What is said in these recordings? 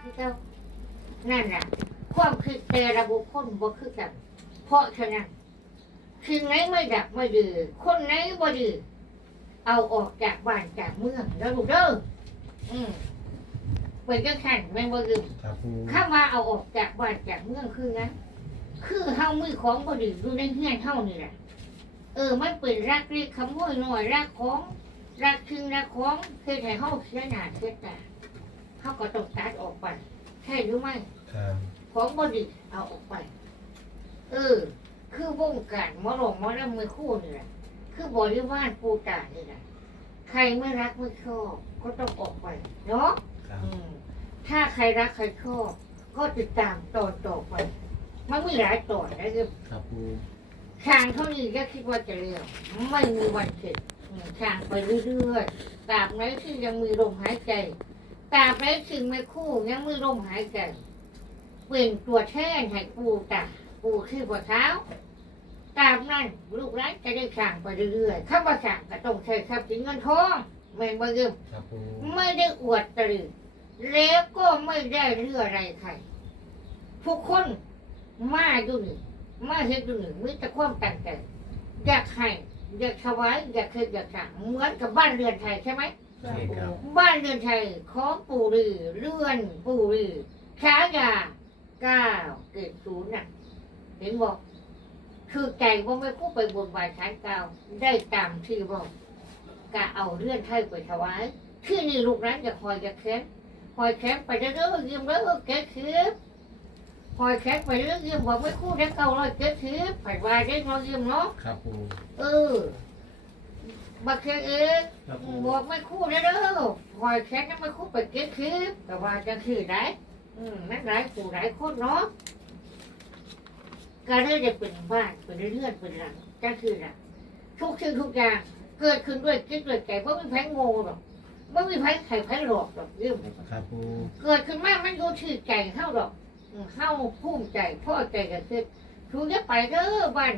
คือเจ้านั่นแหละความคิดแต่ระบุคคลบ่คือกัน เพราะฉะนั้นสิ่งไหนไม่ดักไม่ดีคนไหนบ่ดีเอาออกจากบ้านจากเมืองแล้วลูกเด้ออืมเป็นจังซั่นแม่นบ่ลืมครับปูข้ามาเอาออกจากบ้านจากเมืองคืองั้นคือเฮามือของบ่ดีอยู่ในเฮือนเฮานี่แหละเออมันเป็นรักเล็กขโมยน้อยรักของรักชิงรักของเฮ็ดให้เฮาเสียหน้าเสียตา เฮาก็ต้องตัดออกไป ใช่หรือไม่ ครับของบ่ดีเอาออกไป เออ คือวงการหมอหลงหมอลำมือคู่นี่แหละคือบริวารปูตานี่แหละใครไม่รักไม่ชอบก็ต้องออกไป เนาะครับอืมถ้าใครรักใครชอบก็ติดตามตอนต่อไป มันมีหลายตอนนะคือครับปูทางเท่านี้ก็คิดว่าจะเร็วไม่มีวันเสร็จอืมทางไปเรื่อยๆตราบไหนที่ยังมีลมหายใจ ตราบไหนสิ่งไม่คู่ยังมีลมหายใจเป็นตัวแทนให้ปูตาปูที่หัวเท้าตามนั้นลูกหลานจะได้สั่งไปเรื่อยๆข้ามาสั่งก็ต้องใช้ทรัพย์สินเงินทองแม่นบ่ยืมครับปูไม่ได้อวดตรึแล้วก็ไม่ได้เรื่องอะไรใครทุกคนมาดูหนึ่งมาเห็นดูหนึ่งมีแต่ความตั้งใจอยากให้อยากถวายอยากเคยอยากสั่งเหมือนกับบ้านเรือนไทยใช่ไหมใช่ครั บบ้านเรือนไทยของปู่ฤอเรือนปู่ฤอฉายาเก้าเกิดศูนย์น่ะ เห็นบอก คือใจว่าไม่พูดไปบนบานชั้นเก้าได้ตามที่บอกกะเอาเลื่อนไทยไปถวายที่นี่ลูกนั้นจะคอยจะแค้นคอยแค้นไปเรื่อยๆยืมเรื่อยๆเก็บคืบคอยแค้นไปเรื่อยๆยืมบอกไม่คู่ได้เก้าร้อยเก็บคืบผัดวายได้น้อยยืมเนาะครับปูเออ บักเชียเองครับปูบอกไม่คู่ได้เด้อคอยแค้นนั้นไม่คู่ไปเก็บคืบแต่ว่าจะคือได้อืมนั่นหลายผู้หลายคนเนาะก็เลยจะเป็นบ้านเป็นเรือนเป็นหลังก็คือน่ะทุกสิ่งทุกอย่างเกิดขึ้นด้วยคิดด้วยใจเพราะไม่แพ้โง่หรอกไม่มีแพ้ไข่แพ้หลอกหรอกยืมครับปูเกิดขึ้นมามันอยู่ที่ใจเข้าหรอกอืมเข้าภูมิใจพ่อใจก็คือทูจะไปเด้อบ้าน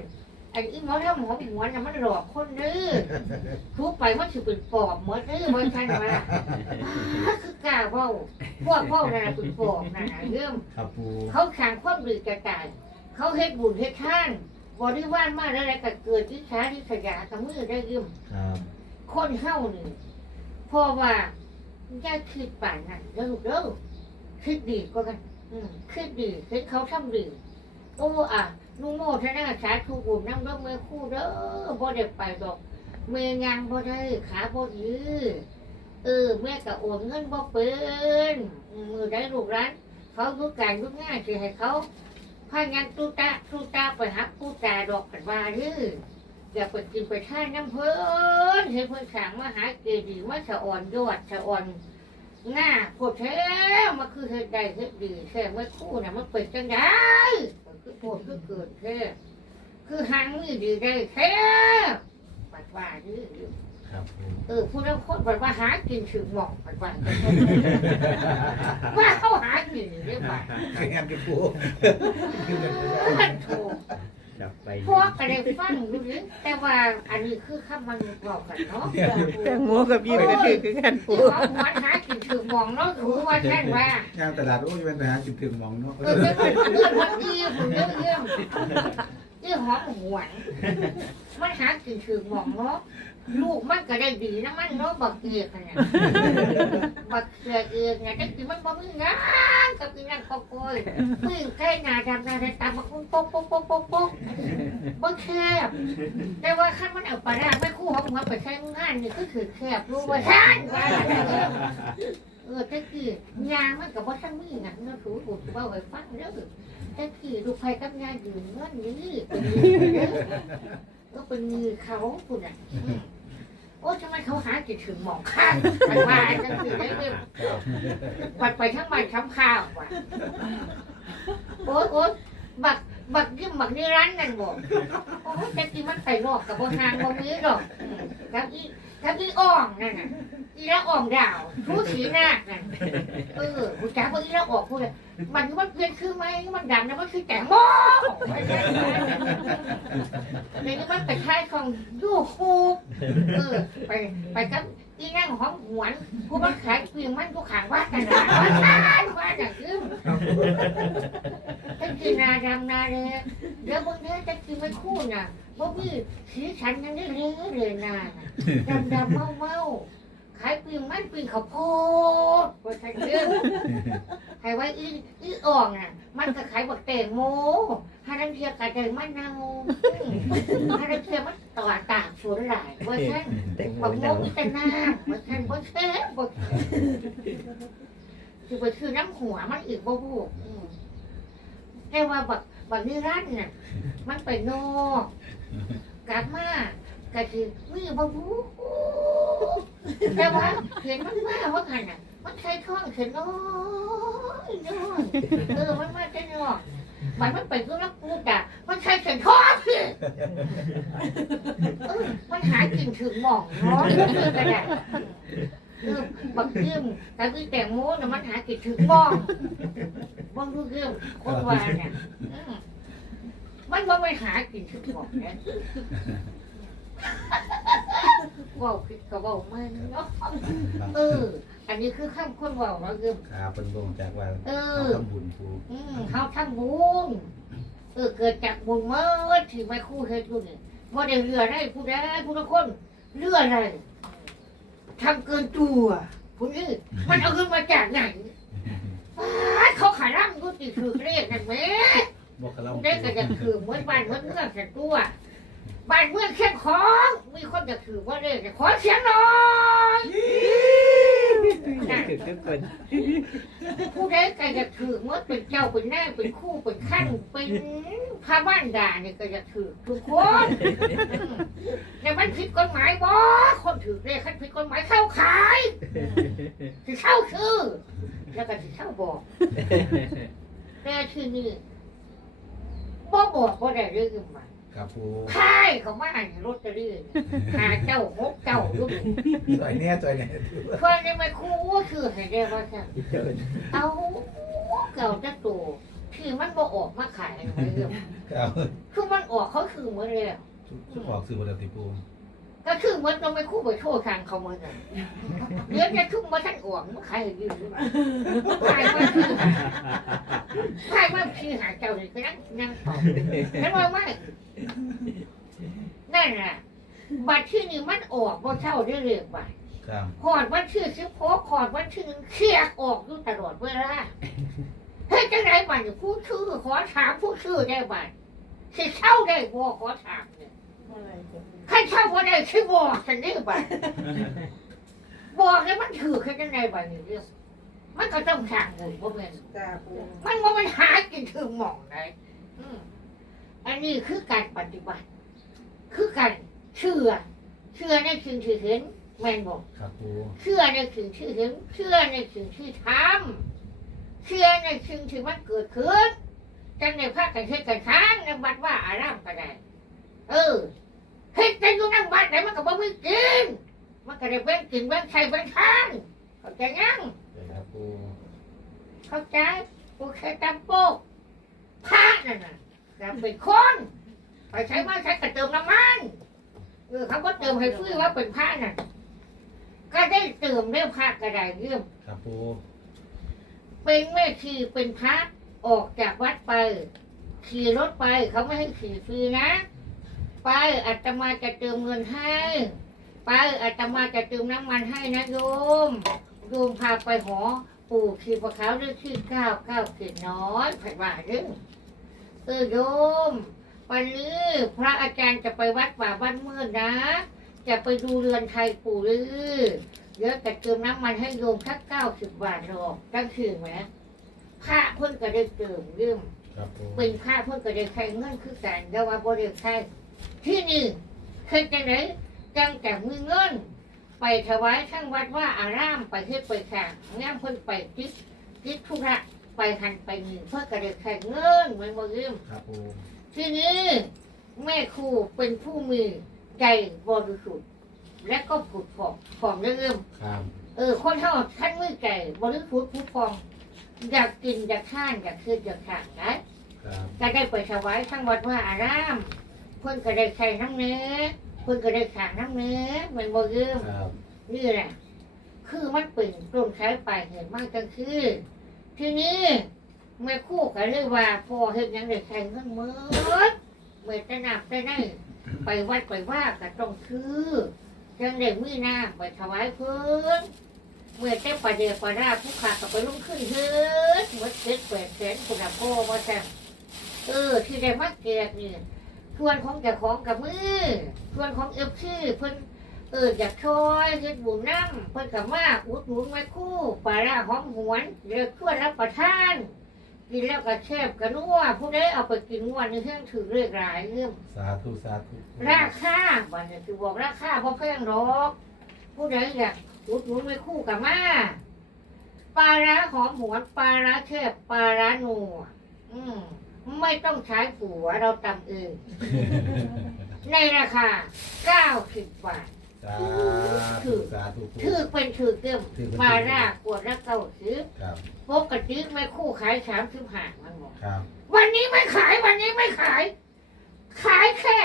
อันอีหมอทำหมอหัวน่ะมันหลอกคนเด้อทูไปมันถือเป็นปอบหมดเด้อมันทันว่าอ้าคือกล้าเว้าพวกเว้านั่นน่ะเป็นปอบนั่นน่ะยืมครับปูเขาขังความดีกระจาย เขาเฮ็ดบุญเฮ็ดท่านบริวารมาแล้วอะไรก็เกิดที่ช้าที่ขยะกับมือได้ยืมครับคนเฮานี่เพราะว่าอย่าคิดป่านนั้นเด้อเด้อคิดดีก็กัน อืมคิดดีคิดเขาทำดีโอ้อะ นุโมทนาสาธุบุญน้ำเด้อเมื่อคู่เด้อบ่ได้ไปดอกเมื่องานบ่ได้ขาบ่ยือเออแม่ก็โอนเงินบ่เป็นมือได้ลูกร้านเขารู้การรู้ง่ายสิให้เขาพายันตูตาตูตาไปหาปูตาดอกกันว่าเด้ออย่าไปกินไปท่าน้ำเพิ่นให้เพิ่นขางมาหาเกดีมาสะอ่อนยอดสะอ่อนหน้าโคตรแท้มาคือเฮ็ดได้เฮ็ดดีแค่เมื่อคู่น่ะมันเป็นจังได ปวดคือเกิดแค่คือหางมือดีได้แค่ปัดว่าเด้อครับเออผู้นั้นคนบอกว่าหากินถึงหมองปัดว่าว่าเขาหากินอยู่ได้ป่ะงานปูมันถูก จับไปพวกกระเด็นฟังดูดิแต่ว่าอันนี้คือคำมันบอกกันเนาะแตงโมกับยิ้มก็ถือคือกันที่ปูเขาหัวหากินถึงหมองเนาะถือว่าแท่นว่างานตลาดโอ้ยเป็นไปหาจุดถึงมองเนาะเออเป็นคนเลื่อนวันนี้คุณเยอะเยี่ยมยี่หอมหวนมันหากินถึงหมองเนาะ ลูกมันก็ได้ดีนะมันเนาะบักเกียกเนี่ยบักเกียกเองเนี่ยแต่กินมันบ่มีงานกับกินนั่นก็โกยมึงใกล้หนาดำหนาได้ตามมาปุ๊บปุ๊บปุ๊บปุ๊บปุ๊บปุ๊บบ่แคบแต่ว่าขั้นมันเอาปลาร้าไม่คู่ของมันไปใช้งานนี่ก็คือแคบรู้ว่าท่านว่าเออตะกี้ยางมันกับว่าท่านมีงานเนาะถูถูว่าไว้ฟังเด้อตะกี้ลูกไผ่กับยายืนเงินนี่เป็นมือเด้อก็เป็นมือเขาคุณอะอืม โอ้ทำไมเขาหาจิตถึงหมองข้างไปว่าจังคือได้เรื่องปัดไปทั้งใบทั้งข้าวว่ะโอ๊ยโอ๊ยบักบักยิ้มบักนี่ร้านนั่นบอกโอ้ยแต่กี่มันใส่หลอกกับบนทางบ่มีหรอกอืมกับอีกับอีอ่องนั่นน่ะ อีละอ่องดาวทูสีหน้านั่นเออกูจ๋าบอกอีละอ่องพูดเลยมันมันเปลี่ยนคือไหมมันดังนะมันคือแตงโมไม่ใช่เดี๋ยวนี้มันไปท้ายของยูทูบเออไปไปกับอีนั่งหอมหวนผู้มันขายปีมันทุกขังว่ากันนะว่ากันว่ากันคือจะกินนาดำนาเลยเดี๋ยวบางทีจะกินไม่คู่น่ะบ่มีสีฉันยังได้เลยเลยนาดำดำเมาเมา ขายปีมันปีข้าวโพดว่าฉันเรื่องใครไว้อีอีอ่องน่ะ มันก็ขายบักแตงโมฮารังเทียกระเดงมันเนาฮารังเทียมันต่อตากฝนหลายว่าฉันแต่งโมบักโมมีแต่หน้ำบักคันบักเซ่บักคือบักคือน้ำหัวมันอีกบ่พูแต่ว่าบักบักนี่ร้านน่ะมันไปโนกลับมา ก็คือมีบ่พูแต่ว่าเห็นมันมาว่ากันน่ะ มันใช้ท้องเข็นน้อยน้อยเออมันมาแต่นอกมันมันไปคือนักกูจ้ะมันใช้เข็นท้องสิเออมันหากินถึงหม่องเนาะคือกระดาษเออบักยืมแต่คือแตงโมน่ะมันหากินถึงหม่องบ้องดูเรื่องคนว่าเนี่ยมันว่าไม่หากินถึงหม่องเนี่ย เว่าคิดก็เว่ามันเนาะเออ อันนี้คือข้ามคนเว่าเราเรื่องขาเป็นบ่งจากว่าเอเขาอทำบุญปูอืมเขาทำบุญเออเกิดจากบุญเมื่อที่ไม่คู่เฮ็ดบุญนี่ว่าได้เรือได้ผู้ใดผู้ละคนเรืออะไรทำเกินตัวผู้นี้มันเอาเงินมาจากไหนว้ายเขาขายร่างกูติดถือเรียกนั่นแหมบอกกับเราได้ก็จะถือเหมือนบ้านเหมือนเมืองกันตัว บ้านเมืองเข้มของมีคนจะถือว่าเรียกขอเสียงหน่อยถึงทุกคนผู้ใดก็จะถือว่าเป็นเจ้าเป็นแน่เป็นคู่เป็นขั้นเป็นพระบ้านด่าเนี่ยก็จะถือทุกคนอืมแต่มันผิดกฎหมายบ่คนถือเรียกคันผิดกฎหมายเข้าขายสิเข้าชื่อแล้วก็สิเข้าบอกแต่ที่นี่บ่บอกบ่ได้เรื่องมัน ครับปูใช่เขามาอ่านลอตเตอรี่หาเจ้าหกเจ้าลูกจอยแน่จอยแน่เพื่อนในไม่คู่ว่าคือให้ได้ว่าค่ะเอาเก่าจะตัวที่มันบ่ออกมาขายเหมือนเดิมครับคือมันออกเขาคือเหมือนเลยอะชุดออกสื่อบนติปู ก็คือเหมันต้องไปคู่ไปโทษทางเขาเหมือนกันเดี๋ยวจะทุ่มมาท่านออกมันขายให้ยืนหรือเปล่าขายมาคือหาขายมาคือหาเจ้าเลยก็นั่งนั่งตอบนั่นว่าไม่นั่นน่ะบัตรที่นี่มันออกบ่เท่าได้เรียกบัตรครับขอดวันชื่อสิบหกขอดวันชื่อหนึ่งเคลียร์ออกอยู่ตลอดเวลาเฮ้ยจังไรบัตรผู้ชื่อขอถามผู้ชื่อได้บัตรสิเช่าได้บ่ขอถามเนี่ย ใครเช่าว่าได้ชื่อบอกฉันได้บัตรบอกแล้วมันถือแค่จังไรบัตรนี่เรื่องมันก็ต้องทางบุญว่าเป็นจ้าปูมันว่ามันหากินถึงหม่องไหนอืมอันนี้คือการปฏิบัติ คือการเชื่อ เชื่อในสิ่งที่เห็นแม่นบอกครับปูเชื่อในสิ่งที่เห็นเชื่อในสิ่งที่ทำเชื่อในสิ่งที่มันเกิดขึ้นจังในภาคกันเทศกันช้างในบัดว่าอารามก็ได้ เออ เฮ็ดกันอยู่นั่งบัดไหนมันก็บ่มีกิน มันก็ได้เว้นกินเว้นใช้เว้นทานเข้าใจยัง ครับปูเข้าใจกูแค่จำโป๊กพระนั่นน่ะจำเป็นคนไปใช้มาใช้กระเติมน้ำมันเออเขาก็เติมให้ฟื้นว่าเป็นพระน่ะก็ได้เติมเรื่องพระกระไดเรื่องครับปูเป็นแม่ชีเป็นพระออกจากวัดไป ขี่รถไปเขาไม่ให้ขี่ฟรีนะ ไปอาตมาจะเติมเงินให้ ไปอาตมาจะเติมน้ำมันให้นะโยม โยมพาไปหอปู่ขี่ปะขาวด้วยที่เก้าเก้าเขียนน้อยผัดว่าเรื่องเออโยม วันนี้พระอาจารย์จะไปวัดป่าบ้านเมืองนะ จะไปดูเรือนไทยปู่ลือเดี๋ยวจะเติมน้ำมันให้โยมสักเก้าสิบบาทหรอกตั้งคืนไหมพระเพิ่นก็ได้เติมเรื่องครับปูเป็นพระเพิ่นก็ได้ใช้เงินคือกันแต่ว่าบ่ได้ใช้ ที่นี่เคยจังไหนจังแต่มีเงิน ไปถวายทั้งวัดว่าอารามไปเฮ็ดไปแข่งงามเพิ่นไปจิตจิตธุระไปหันไปนี่เพื่อก็ได้ใช้เงินเหมือนบ่ลืมครับปูทีนี้แม่ครูเป็นผู้มีใจบริสุทธิ์และก็ผุดผ่องผ่องเรื่อมครับเออคนเท่าท่านมือใจบริสุทธิ์ผู้ผ่องอยากกินอยากท่านอยากคืนอยากทานนะครับก็ได้ไปถวายทั้งวัดว่าอาราม เพื่อนก็ได้ใส่น้ำเนื้อเพื่อนก็ได้ขางน้ำเนื้อเหมือนบ่ยืมครับเนี่แหละ คือมันเป็นตรงใช้ไปลายเหตุมากก็คือ ทีนี้แม่คู่กันเลยว่าพอเห็นยังเด็กแข่งเงินมืดเมื่อจะนับได้ได้ไปวัดไปว่าก็ต้องคือยังเด็กมีหน้าไปถวายเพื่อนเมื่อเจ้าประเดี๋ยวประดาผู้ขาก็ไปลุ่มขึ้นเฮือเมื่อเจ็ดแปดแสนคุณอาโป้มาแต่เออ ที่ได้มาแกกนี่ ทวนของเจ้าของกับมือทวนของเอฟซีเพิ่นเอออยากช่วยเฮ็ดบุญน้ำเพิ่นกับว่าอุดหนุนไว้คู่ปลาร้าหอมหวนเลือกทั่วรับประทาน กินแล้วก็แซ่บกระนัวผู้ใดเอาไปกินงวันนี้เรื่องถือเรียกหลายเรื่องสาธุสาธุราคาบัดนี้คือบอกราคาเพราะแพงหรอก ผู้ใดอยากอุดหนุนไว้คู่กับมาปลาร้าหอมหวนปลาร้าแซ่บปลาร้านัวอืม ไม่ต้องใช้ผัวเราตำเองในราคาเก้าสิบบาท สาธุสาธุปูถือเป็นถือเกิมถือเป็นปลาร่ากวดละเก้าสิบครับปกติไม่คู่ขายสามสิบห้ามันบอกครับวันนี้ไม่ขายวันนี้ไม่ขาย ขายแค่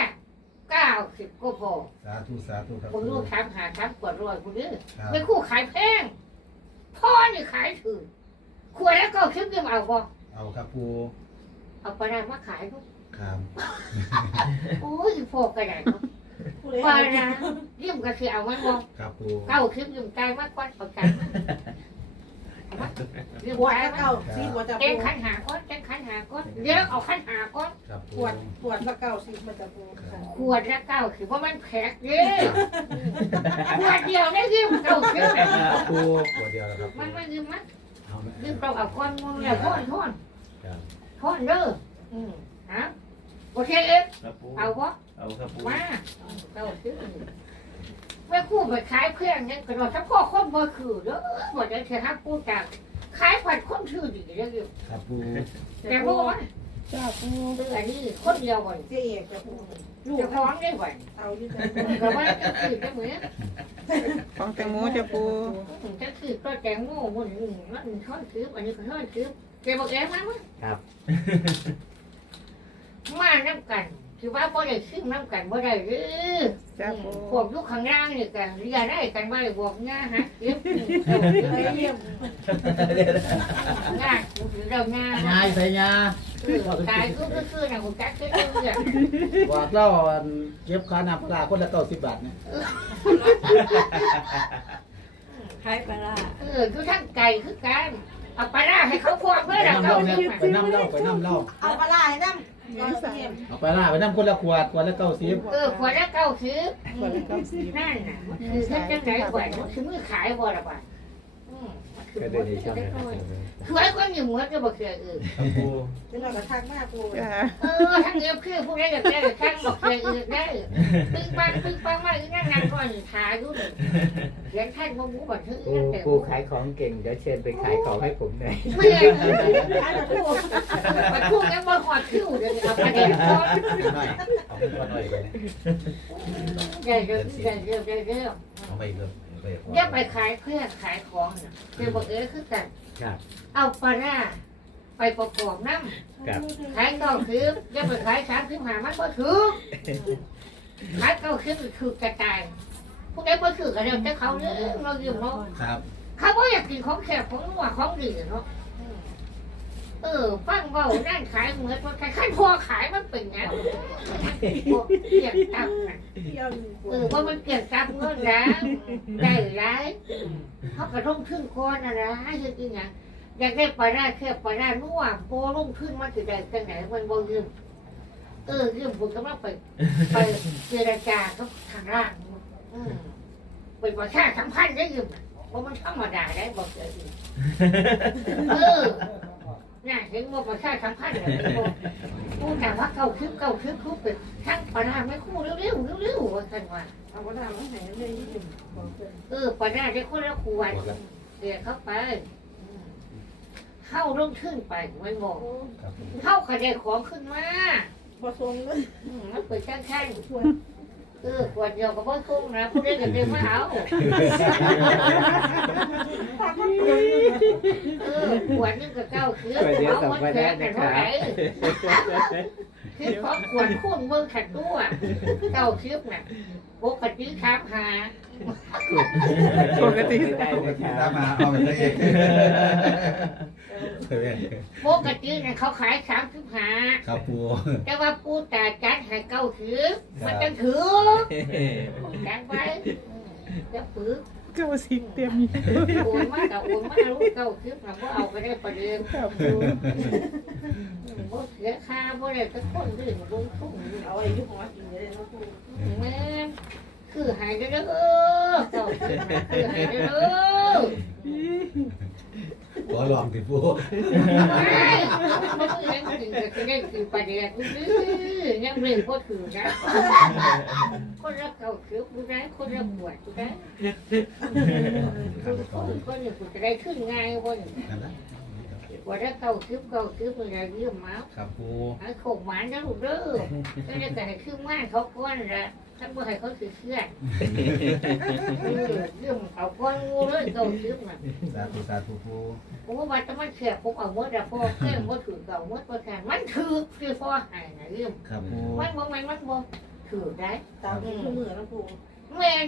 เก้าสิบก็พอสาธุสาธุครับคุณลูกสามหาสามขวดร้อยคุณนี่ครับไม่คู่ขายแพงพ่อนี่ขายถือขวดละเก้าสิบยังเอาบ่เอาครับปู เอาปลาร่ามาขายลูกครับโอ้ยพอกระไดเนาะปลาร่ายิ่มกระเสียเอามันบ่ครับปูเก้าสิบยิ่มใจมากกว่าเอาใจมากเอามายิ่มปวดใจแล้วมากเก่าซีปวดจะแกปงวขัดนหาก้อนแกงขันหาก้อนเดี๋ยวเอาขันหาก้อนครับปปูวดปวดแล้วเก่าซีมันจะปวดค่ะขวดละเก้าสิเพราะมันแพกเด้ขวดเดียวได้ยืมเก้าสิบครับปูขวดเดียวแล้วครับปูมันไม่ยืมมั้ยเอาไหมยืมเราเอาก้อนมึงแล้วท่อนท่อนครับ ท่อนเด้ออืมฮะโอเคเอ๊ะครับปูเอาวะเอาครับปูมาเก้าสิบไม่คู่ไปขายเพื่อนยังกระโดดถ้าพ่อคนบ่คือเด้อบ่ได้เสียฮักพูดจากขายผัดคนชื่อดีเด้ออยู่ครับปูแต่บ่ว่าจ้าปูคืออันนี้คนเดียวบ่เจ๊เอกจะปูลูกจะฟ้องได้บ่เอาอยู่จ้ะก็ว่าจะคือจะเหมือนของแตงโมจะปูจะคือก็แตงโมมันมันทอดซื้ออันนี้ก็ทอดซื้อ แกบอกแกมามั้ยครับ มาน้ำกัน คือว่าบ่ได้ซื้อน้ำกันบ่ได้หรือ จ้าปูพวกอยู่ข้างล่างนี่กันเรียได้กันไว้บวกง่าฮะเก็บเยี่ยมง่าถือเราง่ายายใส่ยาตายก็คือๆนะผมจักก็คือบอกเล่าอันเก็บค่าน้ำปลาคนละเก้าสิบบาทเนี่ยคล้ายปลาร้าเออคือทั้งไก่คือกัน เอาปลาร้าให้เขาพวกเมื่อไปเราน้ำเราเล่าเนี่ยไปน้ำเล่าไปน้ำเล่าเอาปลาร้าให้น้ำเยี่ยมเอาไปล่าไปน้ำคนละขวดขวดละเก้าสิบเออขวดละเก้าซื้อคนละเก้าสิบนั่นน่ะมันคือขึ้นจังไหนขวดมันคือมือขายบ่ละบ่อืมคือบ่ได้ช่อง สวยกว่าอยู่หัวจะบ่เคยเออครับปูจะนอนกระทักหน้าปูจ้าเออทั้งเอฟคือผู้ใดอยากได้ทั้งบ่เคยเออได้ปึ้งปังปึ้งปังมาอีนั่นนั่นก่อนขายอยู่นี่เขียนท่านบ่รู้บ่ถือปูนั่นแต่ปูขายของเก่งเดี๋ยวเชิญไปขายของให้ผมหน่อยไม่ได้ขายแต่ผู้มาพูดกันบ่ฮอดคิวเดี๋ยวเอาประเด็นก่อนหน่อยเอาเป็นตัวหน่อยไปนะได้เรื่องได้เรื่องได้เรื่องเอาไปอีกเลย เอาไปอีกอย่าไปขายเพื่อขายของน่ะคือบ่เออคือกัน ครับ เอาปลาร้าไปประกอบน้ำครับขายเก้าสิบอย่าไปขายสามสิบห้ามันก็ถือขายเก้าสิบคือกระจายพวกนี้ก็ถือกันเดียวแต่เขาเนี่ยเราอยู่เนาะครับ เขาก็อยากกินของแขกของนัวของดีเนาะอืม เออฟังเบานั่นขายเหมือนว่าขายพอขายมันเป็นไงพวกเกี่ยงตับนะเออว่ามันเกี่ยงตับเงินแล้วได้ร้ายเขากระทุ่งขึ้นคอนอะไรให้ยังกินไงอยากได้ปลาร้แค่ปลาร้านัวโบลุ่งขึ้นมันจะได้จังไหนมันบ่ยืมเออเรื่องผมกำลังไปไปเจรจากับทางล่างเป็นประชาสัมพันธ์ได้ยินว่ามันธรรมดาได้บอกเลยเออ เห็นว่าประชาสัมพันธ์เลยพูดแต่ว่าเก่าคึกเก่าคึกคุกเป็นทั้งปนาไม่คู่เร็วๆเร็วๆว่ากันว่าเอาปลาร้ามาให้เลยยิ้มบอกเพื่อนเออปนาได้คนละขวดเดี๋ยวเข้าไป เข้าลงขึ้นไปไม่บอกเข้าขยายของขึ้นมาพอทรงเลยมันเปิดข้างๆชวน เออขวดเดียวกับว่คุ้งนะผู้เล่นกับเดียวมาเอาเออขวดนึงกับเก้าคือขวดเดียวเอาสองมัดแพได้งนกันเท่าไหร่คือขอขวดคุ้นเบิ่งขัดตัวเก้าคลิปน่ะปกติถามหาปกติได้ปเลกยคติรัตาบมาเอาไปเลยเอ ปกติน่ะเขาขายสามสิบหาครับปูแต่ว่าปูตาจัดให้เก้าคลิปมันจะถือจัดไว้จะปื้อเก้าสิบเตรียมมีโอนมากับโอนมาลูกเก้าคลิปน่ะบ่เอาไปได้ประเดี๋ยวครับปูบ่เสียค่าบ่ได้ตะคนด้วยมาลงทุนอยู่เอาไอ้ยุคของมันกินเลยนะครูแม่นคือหายเด้อเด้อเจ้าคือหายเด้อเด้ อขอลองติปูไม่มันก็ยังกินก็จะได้กินปลาแดกอื้อยังเรียนบ่ถือนะคนละเก่าคือกูได้คนละบวชกูได้คนคนนี้กูจะได้ขึ้นง่ายวันนั่นนะ ว่าถ้าเก่าคือเก่าคือมันจะเยี่ยมมาครับปูไอ้โขกหมันนะลูกเด้อก็ได้แต่ให้ขึ้นง่ายเขาก้อนละถ้าเมื่อไหร่เขาถือเชื่อเรื่องเอาก้อนงูเลยเก่าคือมันสาธุสาธุปูผมว่าจะมันเสียผมเอาเมื่อแต่พอแค่เมื่อถือเก่าเมื่อประการมันถือคือพอหายนะเรื่องครับปูมันบ่มันมันบ่ถือได้ตามที่มือนะครูแม่น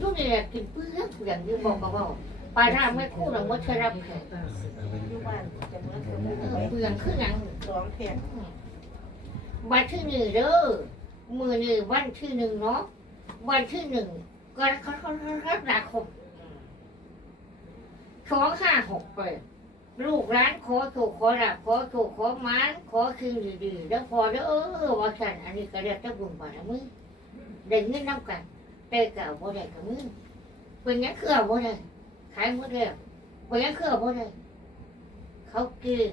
ลูกนี่แหละกินเปลือกเปลือกอยู่บอกก็บอก ปลาหน้าไม่คู่หรอกว่าเชรับแขกอยู่บ้านจะเมื่อเดิมเออเปลือกคือหยังสองแผ่นวันที่หนึ่งเด้อมือหนี่งวันที่หนึ่งเนาะวันที่หนึ่งกรกฎาคมสองห้าหกไปลูกร้านขอโชคขอรับขอโชคขอมานขอคืนดีๆแล้วพอเด้อเออว่าฉันอันนี้ก็เรียกเจ้าบุญบารมีได้เงินน้ำกันแต่ก็เอาบ่ได้กับมึงเป็นหยังคือเอาบ่ได้ ขายหมดแล้วเป็นหยังคือเอาบ่ได้เขาเกลียด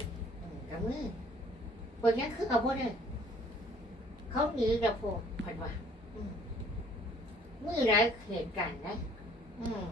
กับมึงเป็นหยังคือเอาหมดเลยเขาหนีกับพวกผัดว่ามือไรเหตุการณ์นะ อืม